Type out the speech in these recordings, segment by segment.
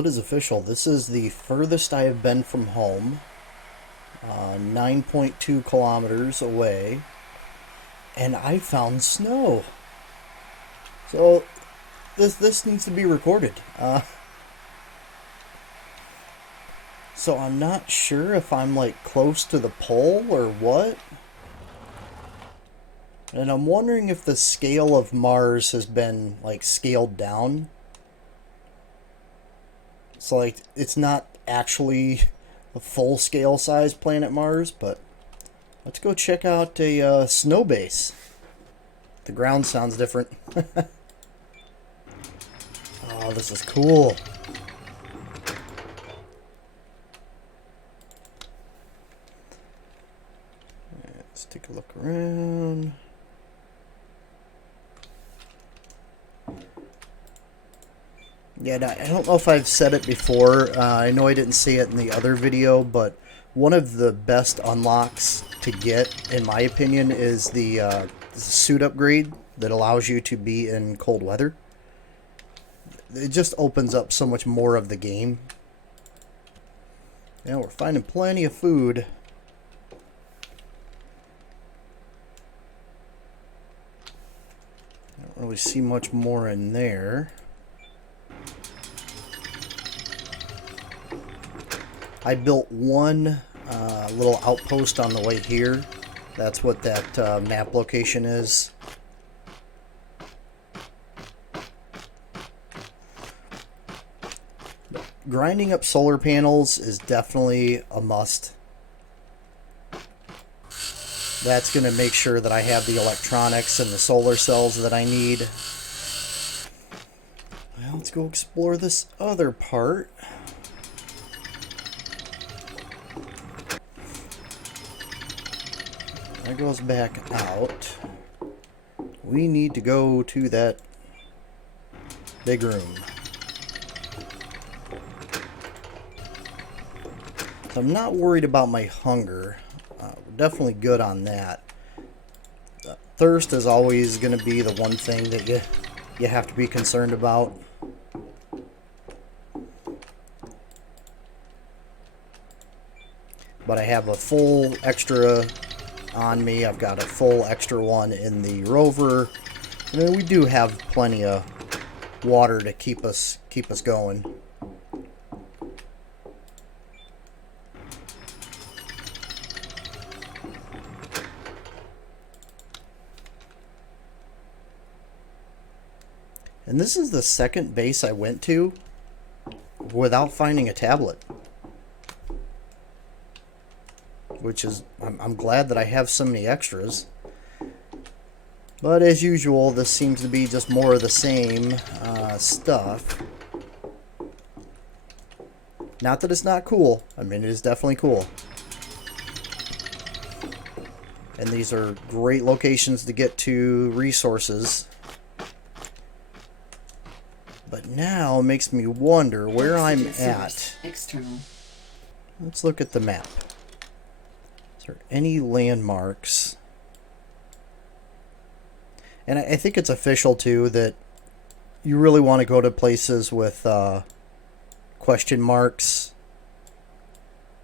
it is official. This is the furthest I have been from home, 9.2 kilometers away, and I found snow. So this needs to be recorded. So I'm not sure if I'm like close to the pole or what. And I'm wondering if the scale of Mars has been like scaled down. So like it's not actually a full scale size planet Mars, but let's go check out a snow base. The ground sounds different. Oh, this is cool. Let's take a look around. Yeah, I don't know if I've said it before. I know I didn't say it in the other video, but one of the best unlocks to get, in my opinion, is the suit upgrade that allows you to be in cold weather. It just opens up so much more of the game. Yeah, we're finding plenty of food. I don't really see much more in there. I built one little outpost on the way here. That's what that map location is. Grinding up solar panels is definitely a must. That's going to make sure that I have the electronics and the solar cells that I need. Well, let's go explore this other part. That goes back out. We need to go to that big room. So I'm not worried about my hunger. We're definitely good on that. Thirst is always going to be the one thing that you have to be concerned about. But I have a full extra on me. I've got a full extra one in the rover. I mean, we do have plenty of water to keep us going. And this is the second base I went to without finding a tablet. Which is, I'm glad that I have so many extras. But as usual, this seems to be just more of the same stuff. Not that it's not cool. I mean, it is definitely cool. And these are great locations to get to resources. But now it makes me wonder where I'm at. External. Let's look at the map. Is there any landmarks? And I think it's official too that you really want to go to places with question marks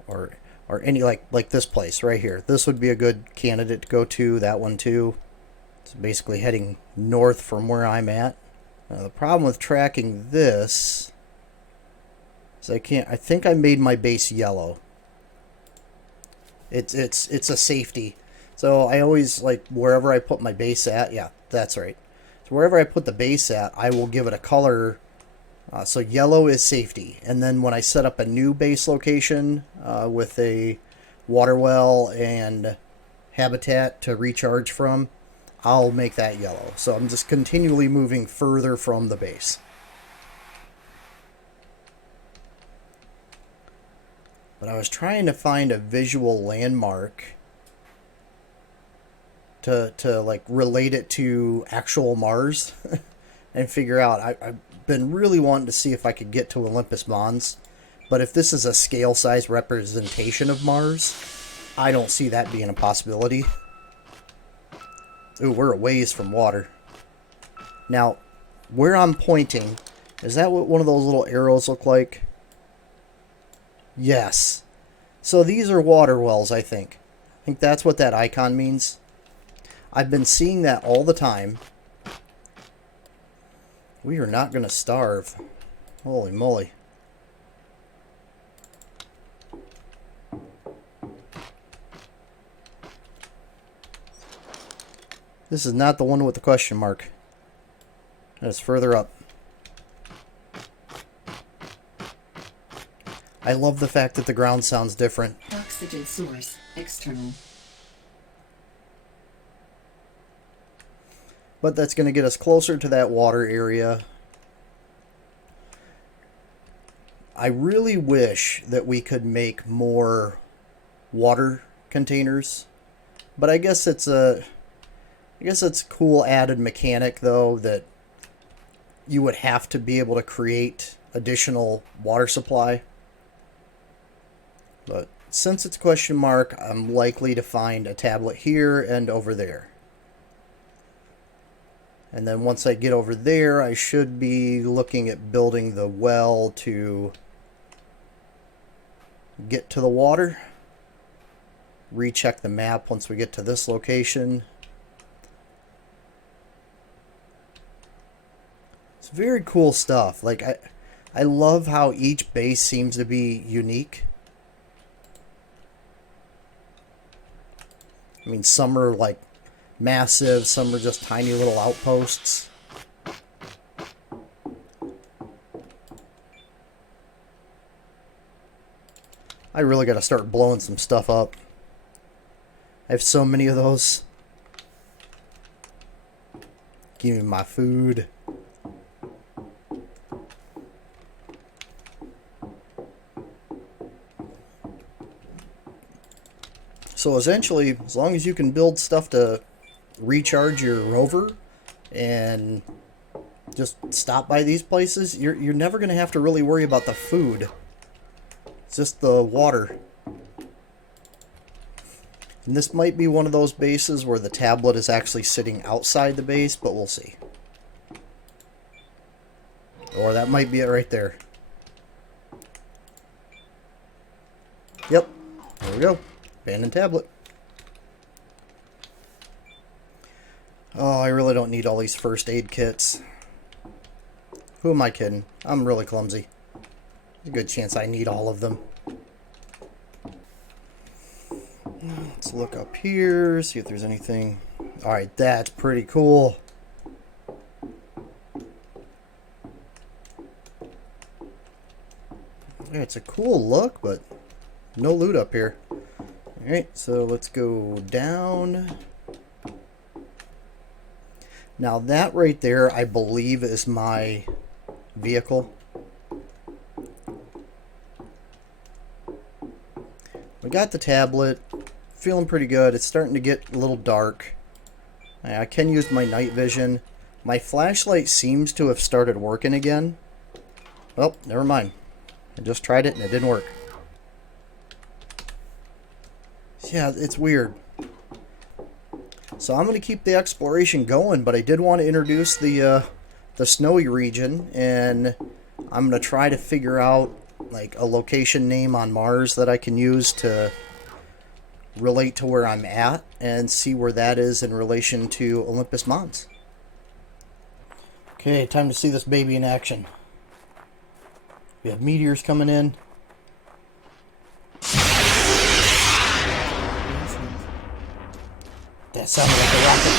or any like this place right here. This would be a good candidate to go to. That one too. It's basically heading north from where I'm at. Now, the problem with tracking this is I think I made my base yellow. It's a safety. So I always, like, wherever I put my base at, yeah, that's right. So wherever I put the base at, I will give it a color. So yellow is safety. And then when I set up a new base location with a water well and habitat to recharge from, I'll make that yellow. So I'm just continually moving further from the base. But I was trying to find a visual landmark to like relate it to actual Mars and figure out. I've been really wanting to see if I could get to Olympus Mons. But if this is a scale size representation of Mars, I don't see that being a possibility. Ooh, we're a ways from water. Now, where I'm pointing Is that what one of those little arrows look like? Yes. So these are water wells, I think. I think that's what that icon means. I've been seeing that all the time. We are not going to starve. Holy moly. This is not the one with the question mark. That's further up. I love the fact that the ground sounds different. Oxygen source external. But that's going to get us closer to that water area. I really wish that we could make more water containers. But I guess it's a cool added mechanic though, that you would have to be able to create additional water supply. But since it's question mark, I'm likely to find a tablet here and over there. And then once I get over there, I should be looking at building the well to get to the water. Recheck the map once we get to this location. It's very cool stuff. Like I love how each base seems to be unique. I mean, some are like massive, some are just tiny little outposts. I really got to start blowing some stuff up. I have so many of those. Give me my food. So essentially, as long as you can build stuff to recharge your rover and just stop by these places, you're never going to have to really worry about the food. It's just the water. And this might be one of those bases where the tablet is actually sitting outside the base, but we'll see. Or that might be it right there. Yep, there we go. Abandoned tablet. Oh, I really don't need all these first aid kits. Who am I kidding? I'm really clumsy. There's a good chance I need all of them. Let's look up here, see if there's anything. Alright, that's pretty cool. Yeah, it's a cool look, but no loot up here. Alright, so let's go down. Now that right there, I believe, is my vehicle. We got the tablet. Feeling pretty good. It's starting to get a little dark. I can use my night vision. My flashlight seems to have started working again. Well, never mind. I just tried it and it didn't work. Yeah, it's weird. So I'm going to keep the exploration going, but I did want to introduce the snowy region, and I'm going to try to figure out like a location name on Mars that I can use to relate to where I'm at and see where that is in relation to Olympus Mons. Okay, time to see this baby in action. We have meteors coming in. That sounded like a rocket.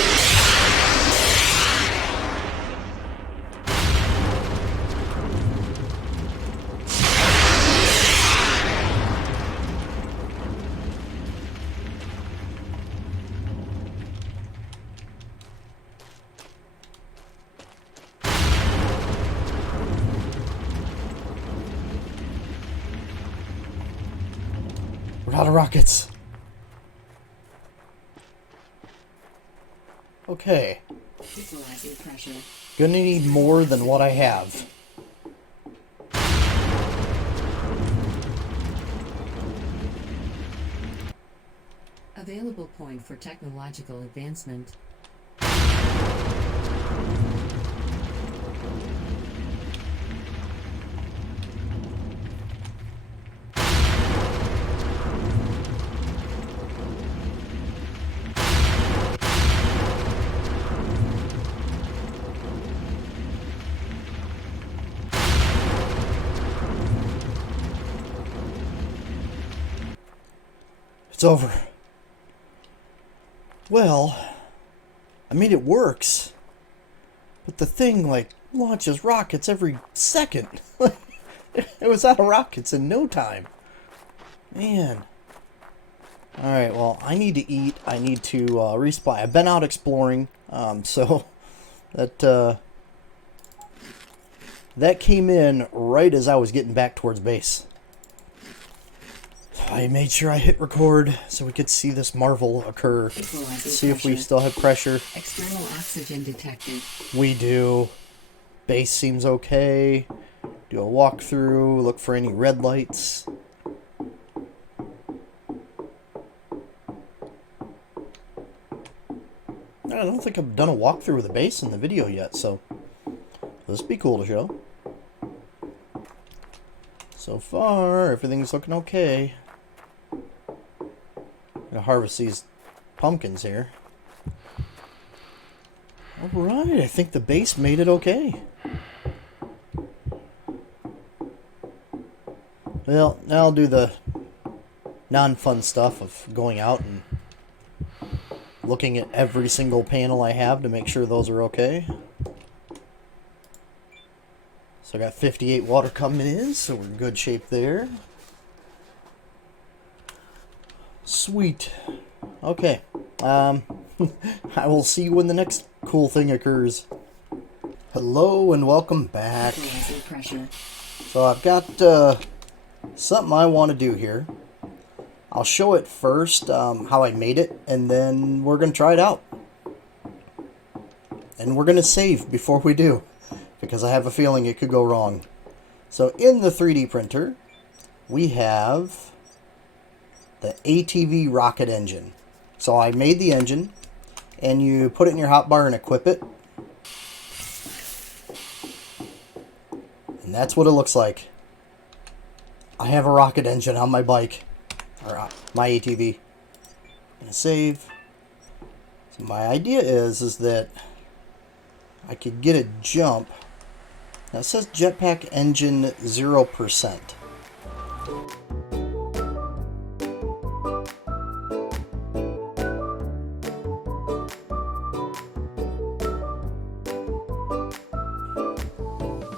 We're out of rockets. Okay. Equalizing pressure. Gonna need more than what I have. Available point for technological advancement. It's over. Well, I mean, it works. But the thing, like, launches rockets every second. It was out of rockets in no time. Man. Alright, well, I need to eat. I need to resupply. I've been out exploring, so that came in right as I was getting back towards base. I made sure I hit record so we could see this marvel occur. See if we still have pressure. External oxygen detected. We do. Base seems okay. Do a walkthrough, look for any red lights. I don't think I've done a walkthrough of the base in the video yet, so this would be cool to show. So far, everything's looking okay. Gonna harvest these pumpkins here. Alright, I think the base made it okay. Well, now I'll do the non-fun stuff of going out and looking at every single panel I have to make sure those are okay. So I got 58 water coming in, so we're in good shape there. Sweet. Okay. I will see you when the next cool thing occurs. Hello and welcome back. So I've got something I want to do here. I'll show it first, how I made it, and then we're going to try it out. And we're going to save before we do, because I have a feeling it could go wrong. So in the 3D printer, we have the ATV rocket engine. So I made the engine, and you put it in your hotbar and equip it. And that's what it looks like. I have a rocket engine on my bike. Or my ATV. I'm gonna save. So my idea is that I could get a jump. Now it says jetpack engine 0%.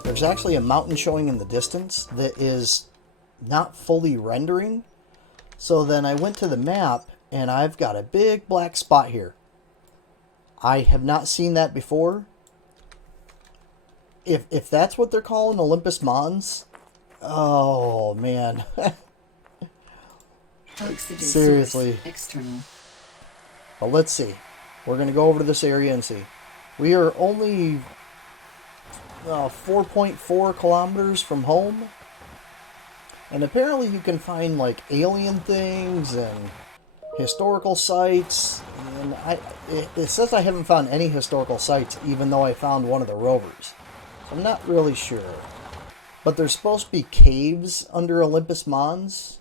There's actually a mountain showing in the distance that is not fully rendering. So then I went to the map, and I've got a big black spot here. I have not seen that before. If that's what they're calling Olympus Mons, oh man. Seriously. External. Well, let's see. We're going to go over to this area and see. We are only 4.4 kilometers from home. And apparently you can find like alien things and historical sites. And it says I haven't found any historical sites, even though I found one of the rovers. So I'm not really sure. But there's supposed to be caves under Olympus Mons.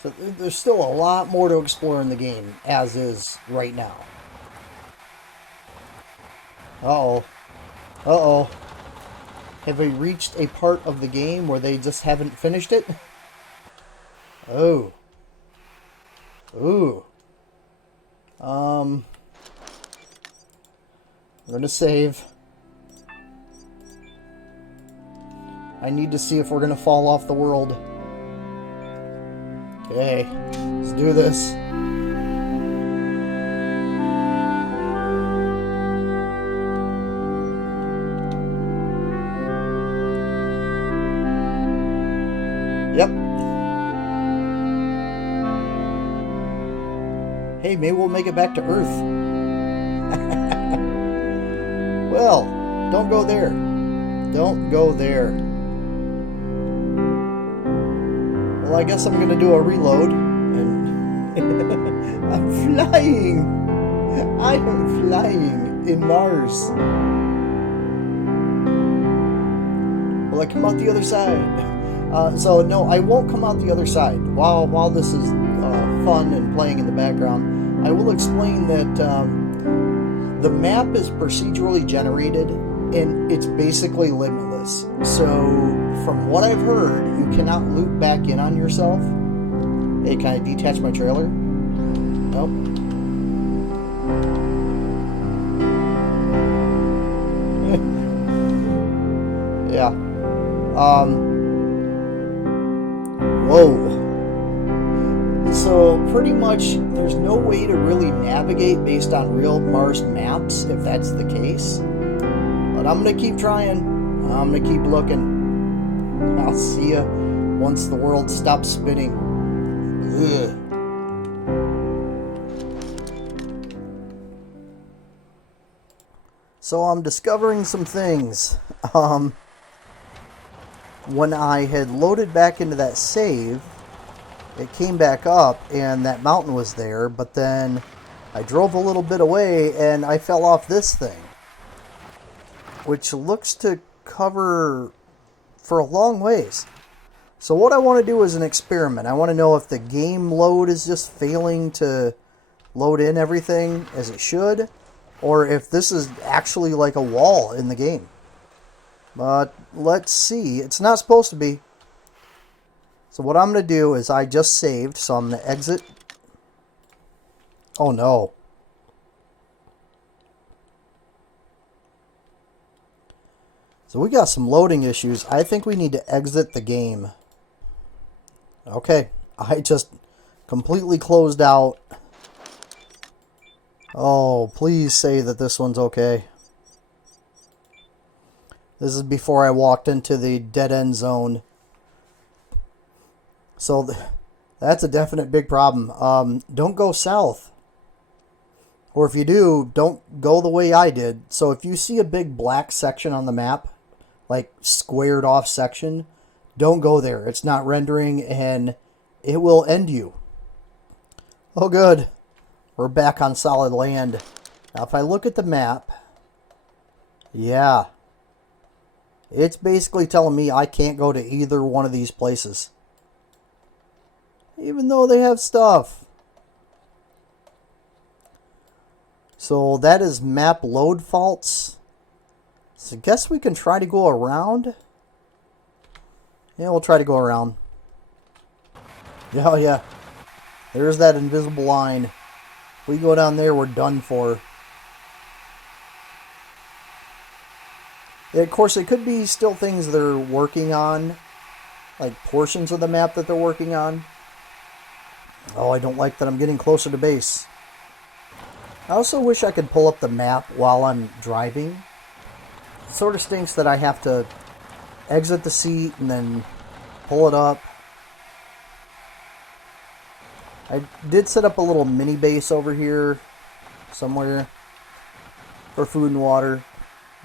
So there's still a lot more to explore in the game, as is right now. Uh-oh. Uh-oh. Have we reached a part of the game where they just haven't finished it? Oh. Ooh. I'm gonna save. I need to see if we're gonna fall off the world. Okay, let's do this. Yep. Hey, maybe we'll make it back to Earth. Well, don't go there. Don't go there. Well, I guess I'm going to do a reload. And I'm flying. I am flying in Mars. Will I come out the other side? So no, I won't come out the other side. While this is fun and playing in the background, I will explain that the map is procedurally generated and it's basically limitless. So from what I've heard, you cannot loop back in on yourself. Hey, can I detach my trailer? Nope. Yeah. Whoa. So pretty much there's no way to really navigate based on real Mars maps if that's the case. But I'm going to keep trying. I'm going to keep looking. I'll see ya once the world stops spinning. Ugh. So I'm discovering some things. When I had loaded back into that save, it came back up and that mountain was there, but then I drove a little bit away and I fell off this thing, which looks to cover for a long ways. So what I want to do is an experiment. I want to know if the game load is just failing to load in everything as it should, or if this is actually like a wall in the game. But let's see. It's not supposed to be. So what I'm going to do is I just saved, so I'm going to exit. Oh no. So we got some loading issues. I think we need to exit the game. Okay. I just completely closed out. Oh, please say that this one's okay. This is before I walked into the dead end zone. So that's a definite big problem. Don't go south. Or if you do, don't go the way I did. So if you see a big black section on the map, like squared off section, don't go there. It's not rendering and it will end you. Oh good. We're back on solid land. Now if I look at the map, yeah. It's basically telling me I can't go to either one of these places. Even though they have stuff. So that is map load faults. So I guess we can try to go around. Yeah, we'll try to go around. Oh yeah. There's that invisible line. If we go down there, we're done for. Yeah, of course, it could be still things they're working on. Like portions of the map that they're working on. Oh, I don't like that I'm getting closer to base. I also wish I could pull up the map while I'm driving. It sort of stinks that I have to exit the seat and then pull it up. I did set up a little mini base over here somewhere for food and water.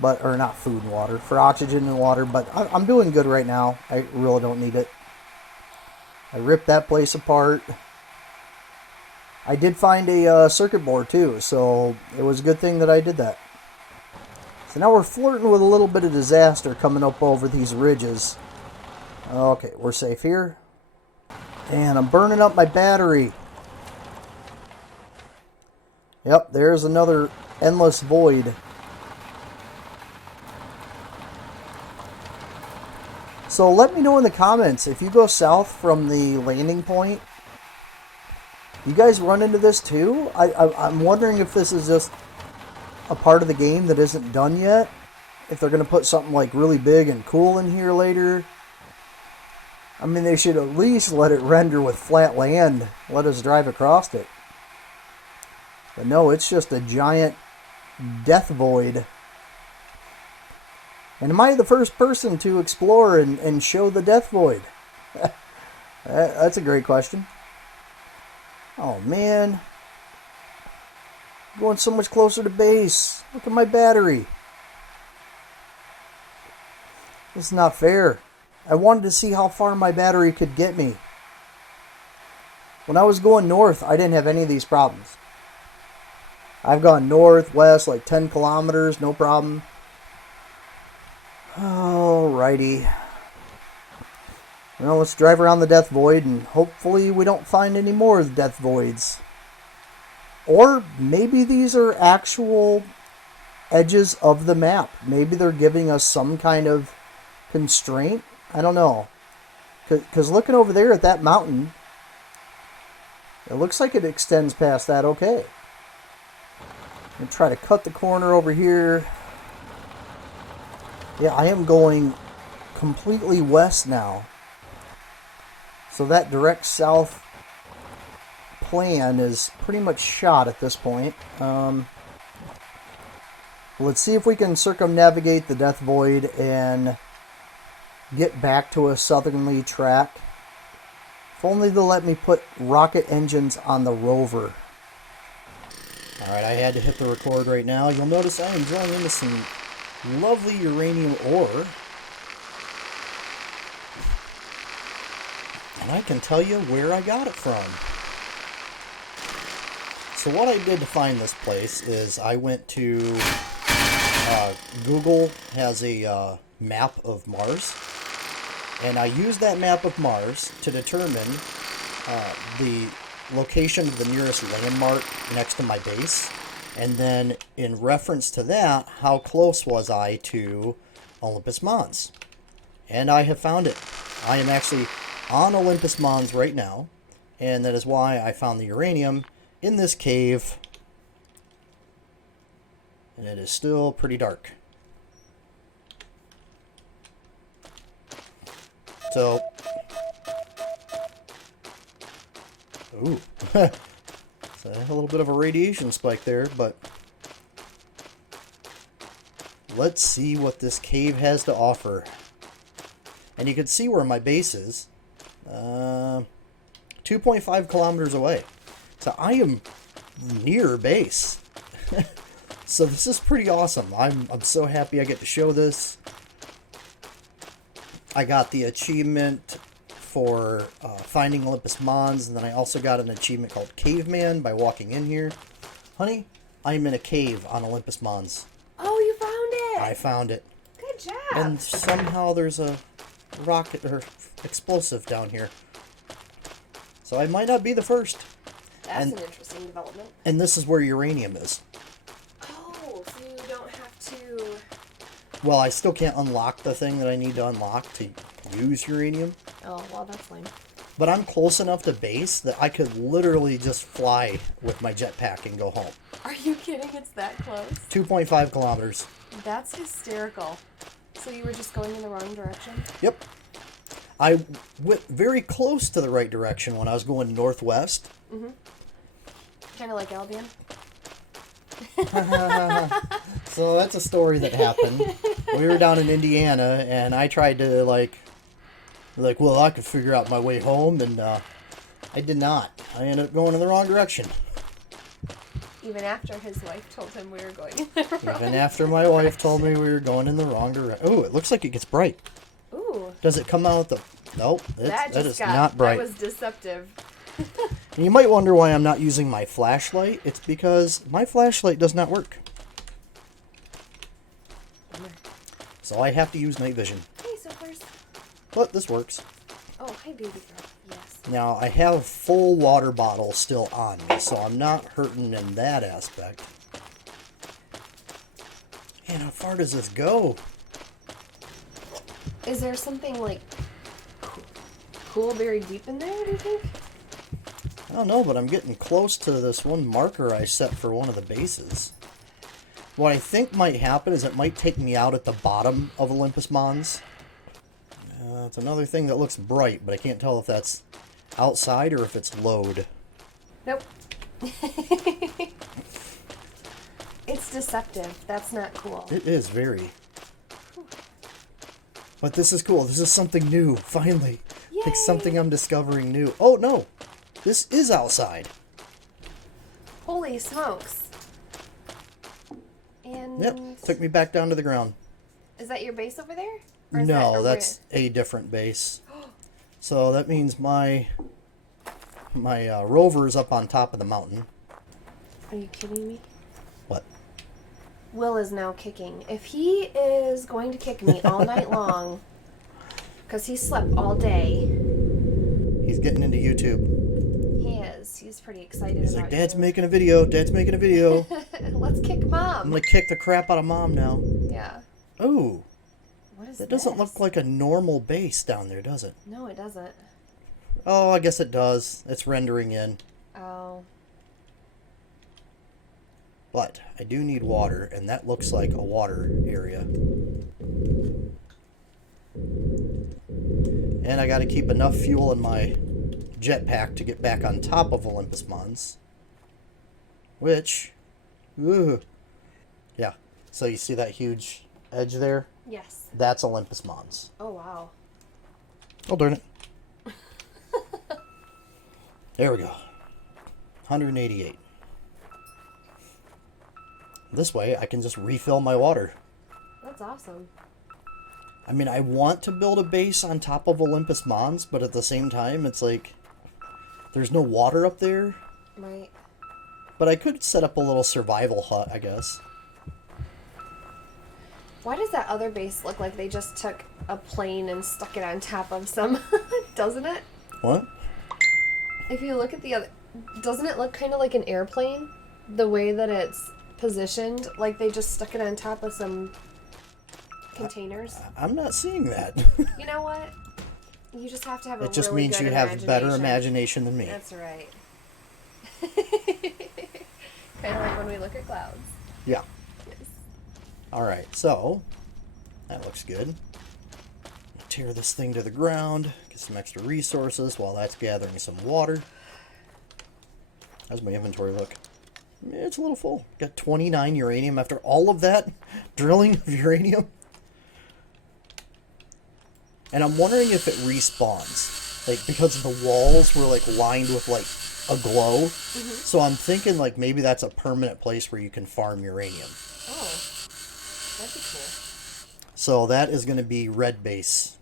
But, or not food and water, for oxygen and water, but I'm doing good right now. I really don't need it. I ripped that place apart. I did find a circuit board too, so it was a good thing that I did that. So now we're flirting with a little bit of disaster coming up over these ridges. Okay, we're safe here. And I'm burning up my battery. Yep, there's another endless void. So let me know in the comments, if you go south from the landing point, you guys run into this too? I'm wondering if this is just a part of the game that isn't done yet. If they're going to put something like really big and cool in here later. I mean, they should at least let it render with flat land. Let us drive across it. But no, it's just a giant death void. And am I the first person to explore and show the death void? That's a great question. Oh man. I'm going so much closer to base. Look at my battery. This is not fair. I wanted to see how far my battery could get me. When I was going north, I didn't have any of these problems. I've gone north, west, like 10 kilometers, no problem. Alrighty. Well, let's drive around the death void and hopefully we don't find any more death voids. Or maybe these are actual edges of the map. Maybe they're giving us some kind of constraint. I don't know. Because looking over there at that mountain, It looks like it extends past that okay. And try to cut the corner over here. Yeah, I am going completely west now. So that direct south plan is pretty much shot at this point. Let's see if we can circumnavigate the Death Void and get back to a southerly track. If only they'll let me put rocket engines on the rover. Alright, I had to hit the record right now. You'll notice I am drilling into some lovely uranium ore. And I can tell you where I got it from. So what I did to find this place is I went to... Google has a map of Mars. And I used that map of Mars to determine the location of the nearest landmark next to my base. And then in reference to that, how close was I to Olympus Mons? And I have found it. I am actually on Olympus Mons right now. And that is why I found the uranium in this cave. And it is still pretty dark. So, ooh, it's a little bit of a radiation spike there, but let's see what this cave has to offer. And you can see where my base is, 2.5 kilometers away. So I am near base. So this is pretty awesome. I'm so happy I get to show this. I got the achievement for finding Olympus Mons, and then I also got an achievement called Caveman by walking in here. Honey, I'm in a cave on Olympus Mons. Oh, you found it! I found it. Good job! And somehow there's a rocket or explosive down here. So I might not be the first. That's an interesting development. And this is where uranium is. Oh, so you don't have to... Well, I still can't unlock the thing that I need to unlock to use uranium. Oh, well, that's lame. But I'm close enough to base that I could literally just fly with my jetpack and go home. Are you kidding? It's that close? 2.5 kilometers. That's hysterical. So you were just going in the wrong direction? Yep. I went very close to the right direction when I was going northwest. Mm-hmm. Kind of like Albion? So that's a story that happened. We were down in Indiana, and I tried to, well, I could figure out my way home, and I did not. I ended up going in the wrong direction. Even after his wife told him we were going in the wrong Even after my wife told me we were going in the wrong direction. Ooh, it looks like it gets bright. Ooh. Does it come out the... Nope, that is not bright. That was deceptive. And you might wonder why I'm not using my flashlight. It's because my flashlight does not work. So I have to use night vision. Hey, Surfers. But this works. Oh, hi, baby girl. Yes. Now, I have full water bottle still on me, so I'm not hurting in that aspect. Man, how far does this go? Is there something, like, cool buried deep in there, do you think? I don't know, but I'm getting close to this one marker I set for one of the bases. What I think might happen is it might take me out at the bottom of Olympus Mons. It's another thing that looks bright, but I can't tell if that's outside or if it's load. Nope. It's deceptive. That's not cool. It is very. But this is cool. This is something new, finally. Yay! Like something I'm discovering new. Oh, no. This is outside. Holy smokes. And... Yep. Took me back down to the ground. Is that your base over there? Or is No, that that's a different base. So that means my rover is up on top of the mountain. Are you kidding me? What? Will is now kicking. If he is going to kick me all night long, because he slept all day. He's getting into YouTube. He is. He's pretty excited He's about like, Dad's you. making a video. Dad's making a video. Let's kick I'm Mom. going to kick the crap out of Mom now. Yeah. Oh. What is That doesn't this? look like a normal base down there, does it? No, it doesn't. Oh, I guess it does. It's rendering in. Oh. But I do need water, and that looks like a water area. And I got to keep enough fuel in my jetpack to get back on top of Olympus Mons. Which, ooh, yeah. So you see that huge edge there? Yes. That's Olympus Mons. Oh, wow. Oh, darn it. There we go. 188. This way, I can just refill my water. That's awesome. I mean, I want to build a base on top of Olympus Mons, but at the same time, it's like, there's no water up there. Right. But I could set up a little survival hut, I guess. Why does that other base look like they just took a plane and stuck it on top of some? Doesn't it? What? If you look at the other... Doesn't it look kind of like an airplane? The way that it's positioned? Like they just stuck it on top of some containers? I'm not seeing that. You know what? You just have to have a It just really means good you have better imagination than me. That's right. Kind of like when we look at clouds. Yeah. Yes. Alright, so, that looks good. Tear this thing to the ground, get some extra resources while that's gathering some water. How's my inventory look? It's a little full. Got 29 uranium after all of that drilling of uranium. And I'm wondering if it respawns. Like, because the walls were, like, lined with, like, a glow. Mm-hmm. So I'm thinking, like, maybe that's a permanent place where you can farm uranium. Oh. That'd be cool. So that is going to be red base.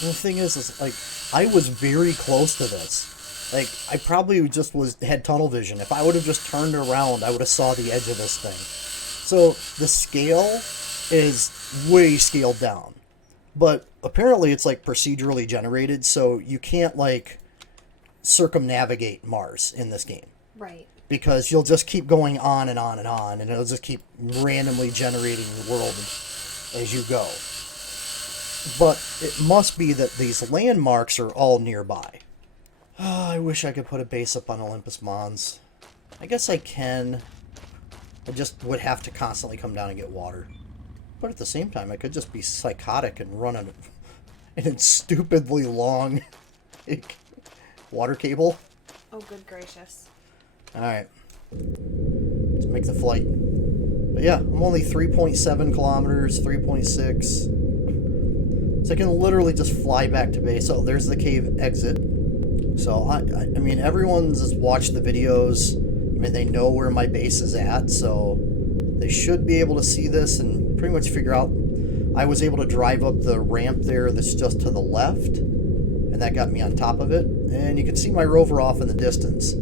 And the thing is, like, I was very close to this. Like, I probably just had tunnel vision. If I would have just turned around, I would have saw the edge of this thing. So the scale is way scaled down. But apparently it's, like, procedurally generated, so you can't, like, circumnavigate Mars in this game. Right. Because you'll just keep going on and on and on, and it'll just keep randomly generating the world as you go. But it must be that these landmarks are all nearby. Oh, I wish I could put a base up on Olympus Mons. I guess I can. I just would have to constantly come down and get water. But at the same time, I could just be psychotic and run an stupidly long water cable. Oh, good gracious. Alright. Let's make the flight. But yeah, I'm only 3.7 kilometers, 3.6. So I can literally just fly back to base. Oh, there's the cave exit. So, I mean, everyone's just watched the videos. I mean, they know where my base is at, so they should be able to see this and pretty much figure out. I was able to drive up the ramp there that's just to the left, and that got me on top of it. And you can see my rover off in the distance.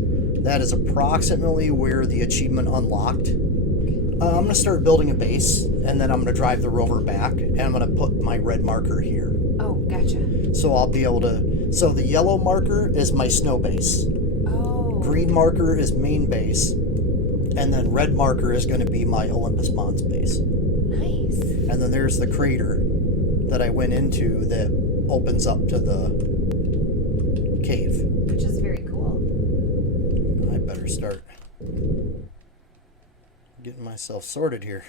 That is approximately where the achievement unlocked. I'm going to start building a base, and then I'm going to drive the rover back, and I'm going to put my red marker here. Oh, gotcha. So I'll be able to... So the yellow marker is my snow base. Oh. Green marker is main base. And then red marker is going to be my Olympus Mons base. Nice. And then there's the crater that I went into that opens up to the cave. Which is very cool. I better start getting myself sorted here.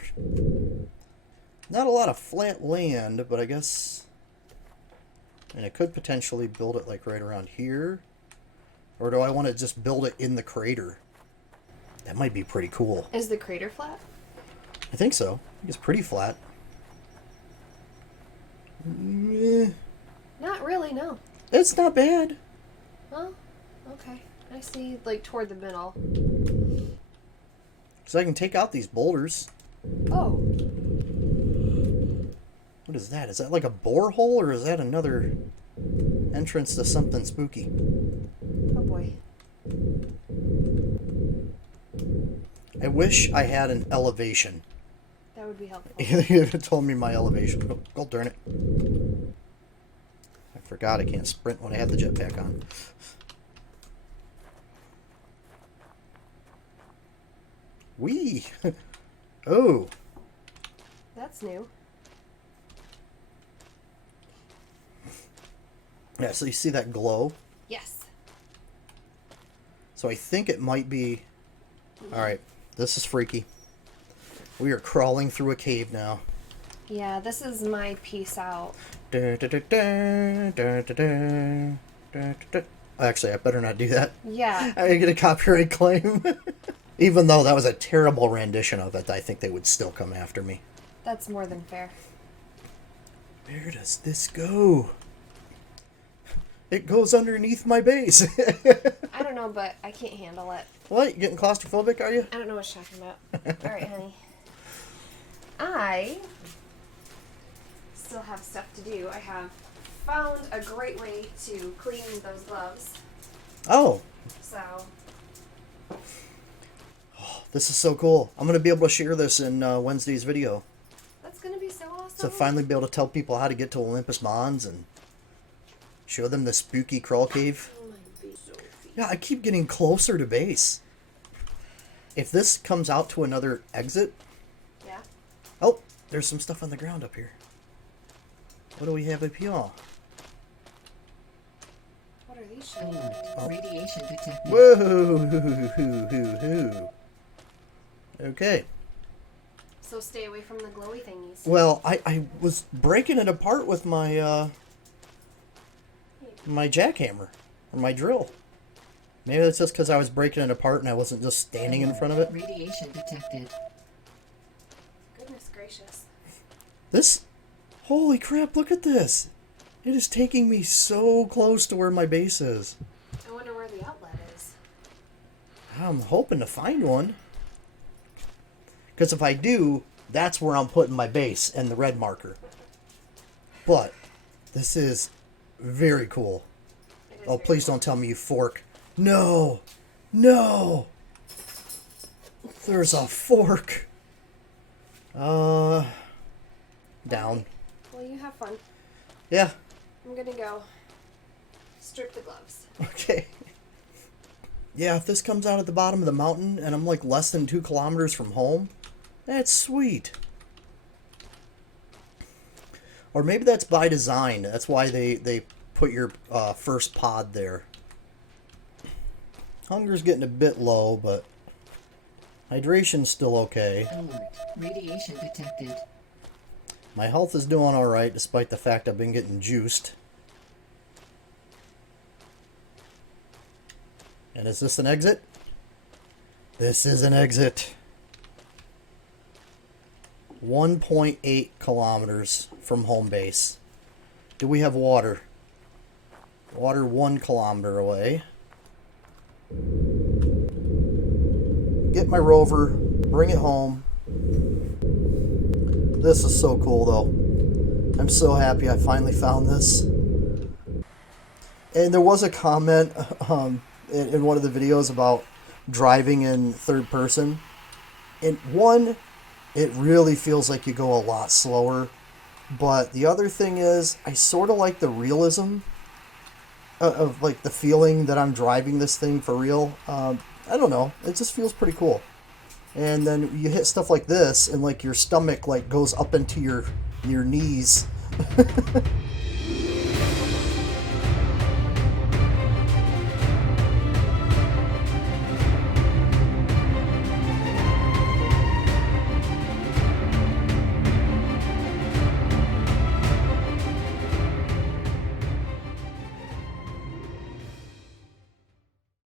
Not a lot of flat land, but I guess... And I could potentially build it like right around here. Or do I want to just build it in the crater? That might be pretty cool. Is the crater flat? I think so. I think it's pretty flat. Not really, no. It's not bad. Well, okay. I see, like, toward the middle. So I can take out these boulders. Oh. What is that? Is that like a borehole, or is that another entrance to something spooky? Oh, boy. I wish I had an elevation. That would be helpful. It told me my elevation. Oh, darn it. I forgot I can't sprint when I have the jetpack on. Whee! Oh! That's new. Yeah, so you see that glow? Yes. So I think it might be... Alright, this is freaky. We are crawling through a cave now. Yeah, this is my peace out. Actually, I better not do that. Yeah. I get a copyright claim. Even though that was a terrible rendition of it, I think they would still come after me. That's more than fair. Where does this go? It goes underneath my base. I don't know, but I can't handle it. What? You getting claustrophobic, are you? I don't know what you're talking about. Alright, honey. I still have stuff to do. I have found a great way to clean those gloves. Oh, So, this is so cool. I'm going to be able to share this in Wednesday's video. that's going to be so awesome. To finally be able to tell people how to get to Olympus Mons and show them the spooky crawl cave. Oh my be so Yeah, I keep getting closer to base. If this comes out to another exit... Yeah. Oh, there's some stuff on the ground up here. What do we have up here? What are these showing? Alert. Radiation detected. Whoa! Okay. So stay away from the glowy thingies. Well, I was breaking it apart with my my jackhammer or my drill. Maybe that's just because I was breaking it apart and I wasn't just standing in front of it. Radiation detected. Goodness gracious. This, holy crap! Look at this. It is taking me so close to where my base is. I wonder where the outlet is. I'm hoping to find one. Because if I do, that's where I'm putting my base and the red marker. But this is very cool. It is Oh, very please cool. don't tell me you fork. No! No! There's a fork. Down. Well, you have fun. Yeah. I'm gonna go strip the gloves. Okay. Yeah, if this comes out at the bottom of the mountain and I'm like less than 2 kilometers from home, that's sweet. Or maybe that's by design. That's why they put your first pod there. Hunger's getting a bit low, but hydration's still okay. Alert. Radiation detected. My health is doing alright, despite the fact I've been getting juiced. And is this an exit? This is an exit. 1.8 kilometers from home base. Do we have water? Water 1 kilometer away. Get my rover, bring it home. This is so cool though. I'm so happy I finally found this. And there was a comment in one of the videos about driving in third person. And one, it really feels like you go a lot slower. But the other thing is, I sort of like the realism of like the feeling that I'm driving this thing for real. I don't know. It just feels pretty cool. And then you hit stuff like this, and like your stomach like goes up into your knees.